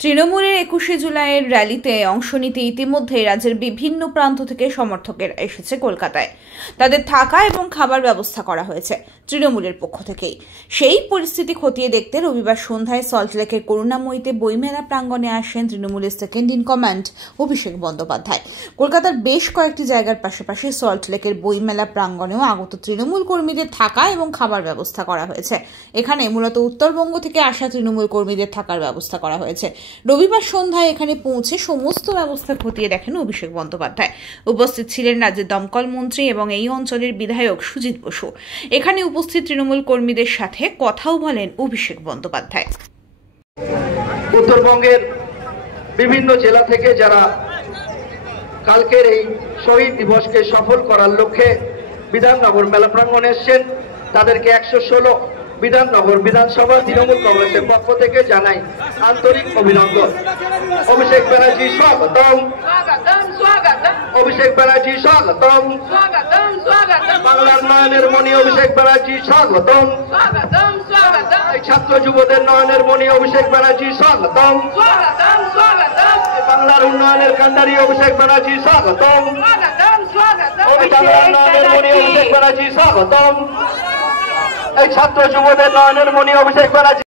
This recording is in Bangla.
তৃণমূলের 21শে জুলাইয়ের র্যালিতে অংশ নিতে ইতিমধ্যে রাজ্যের বিভিন্ন প্রান্ত থেকে সমর্থকেরা এসেছে কলকাতায়। তাদের থাকা এবং খাবার ব্যবস্থা করা হয়েছে তৃণমূলের পক্ষ থেকেই। সেই পরিস্থিতি খতিয়ে দেখতে রবিবার সন্ধ্যায় সল্টলেকের করুণাময়ীতে বইমেলা প্রাঙ্গণে আসেন তৃণমূলের second in command Abhishek Bandyopadhyay. কলকাতার বেশ কয়েকটি জায়গার পাশাপাশি সল্টলেকের বইমেলা প্রাঙ্গণেও আগত তৃণমূল কর্মীদের থাকা এবং খাবার ব্যবস্থা করা হয়েছে। এখানে মূলত উত্তরবঙ্গ থেকে আসা তৃণমূল কর্মীদের থাকার ব্যবস্থা করা হয়েছে। রবিবার সন্ধ্যায় এখানে পৌঁছে সমস্ত ব্যবস্থা খতিয়ে দেখেন অভিষেক বন্দ্যোপাধ্যায়। উপস্থিত ছিলেন রাজ্যের দমকল মন্ত্রী এবং এই অঞ্চলের বিধায়ক সুজিত বসু। এখানে উপস্থিত তৃণমূল কর্মীদের সাথে কথাও বলেন অভিষেক বন্দ্যোপাধ্যায়। উত্তরবঙ্গের বিভিন্ন জেলা থেকে যারা কালকের এই শহীদ দিবসকে সফল করার লক্ষ্যে বিধাননগর মেলা প্রাঙ্গণে এসেছেন, তাদেরকে 116 বিধাননগর বিধানসভা তৃণমূল কংগ্রেসের পক্ষ থেকে জানাই আন্তরিক অভিনন্দন। অভিষেক ব্যানার্জি স্বাগতম, অভিষেক ব্যানার্জি স্বাগতম, বাংলার নয়নের মণি অভিষেক ব্যানার্জি স্বাগতম, ছাত্র যুবদের নয়নের মণি অভিষেক ব্যানার্জি স্বাগতম, বাংলার উন্নয়নের কান্ডারি অভিষেক ব্যানার্জি স্বাগতম, বাংলার নয়নের মণি অভিষেক ব্যানার্জি স্বাগতম, এই ছাত্র যুবদের নয়নের মণি অভিষেক ব্যানার্জি।